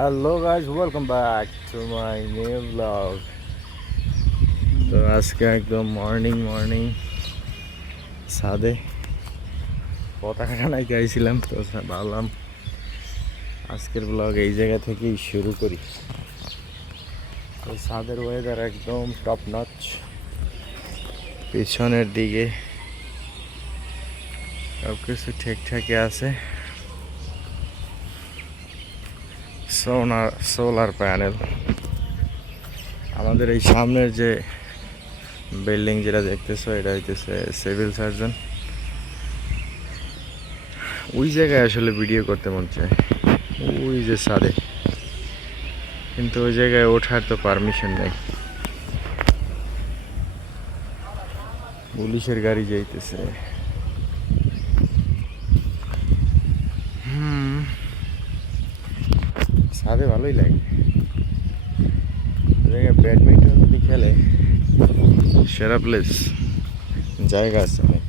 Hello guys, welcome back to my new blog. তো আজকে একদম মর্নিং মর্নিং ছাদে পতাকা টানাই গাইছিলাম, তো ভাবলাম আজকের ব্লগ এই জায়গা থেকেই শুরু করি। তো ছাদের ওয়েদার একদম টপ নচ। পিছনের দিকে সব কিছু ঠিকঠাকই আছে। Solar panel. আমাদের এই সামনের যে বিল্ডিং যেটা দেখতেছো, এটা হইতেছে সিভিল সার্জন। ওই জায়গায় আসলে ভিডিও করতে মন চায়, ওই যে ছাদে, কিন্তু ওই জায়গায় ওঠার তো পারমিশন নেই। পুলিশের গাড়ি যাইতেছে। ছাদে ভালোই লাগে। ওই জায়গায় ব্যাডমিন্টন যদি খেলে সেরা প্লেস, জায়গা আছে অনেক।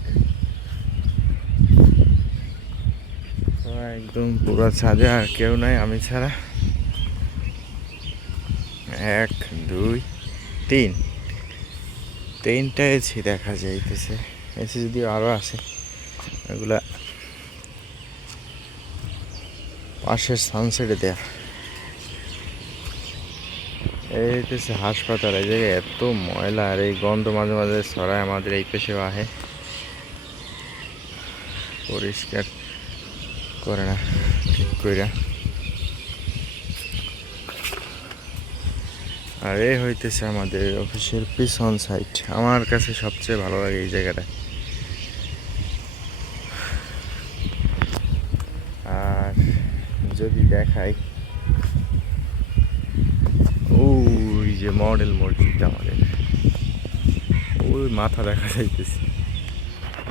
একদম পুরো ছাদে আর কেউ নাই আমি ছাড়া। 1 2 3 3টা এসি দেখা যাইতেছে। এসি যদি আরো আসে, এগুলা পাশের সানসেটে দেয়া। এই হইতেছে হাসপাতাল। এই জায়গায় এত ময়লা আর এই গন্ধ মাঝে মাঝে ছড়ায়, আমাদের এই পেশেও আহে, পরিষ্কার করে না ঠিক কইরা। আর এই হইতেছে আমাদের অফিসের পিছন সাইড। আমার কাছে সবচেয়ে ভালো লাগে এই জায়গাটা। আর যদি দেখাই, ওই যে মডেল মসজিদটা আমাদের, ওই মাথা দেখা যাইতেছে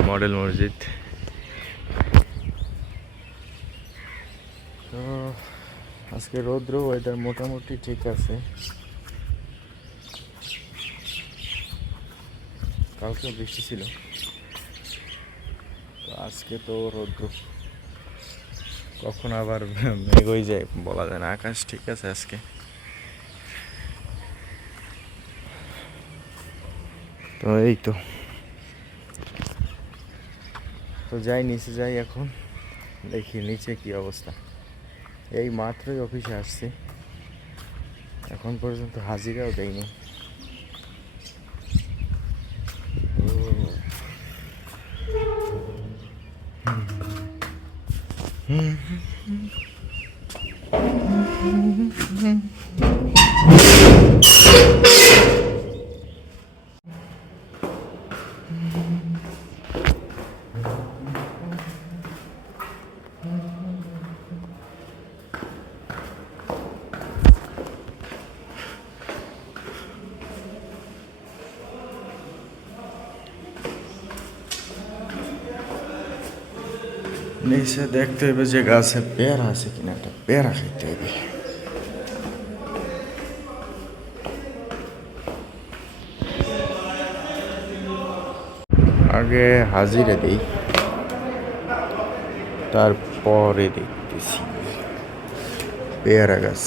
মডেল মসজিদ। তো আজকে রৌদ্র, ওয়েদার মোটামুটি ঠিক আছে। কালকে বৃষ্টি ছিল, তো আজকে তো রৌদ্র। কখন আবার মেঘ হয়ে যায় বলা যায় না। আকাশ ঠিক আছে আজকে। তো এই তো যাই নিচে যাই এখন, দেখি নিচে কি অবস্থা। এই মাত্রই অফিসে আসছি, এখন পর্যন্ত হাজিরাও দেয়নি। নিচে দেখতে হবে যে গাছে পেয়ারা আছে কিনা, একটা পেয়ারা খাইতে হবে। আগে হাজিরে দিই, তারপরে দেখতেছি পেয়ারা গাছ।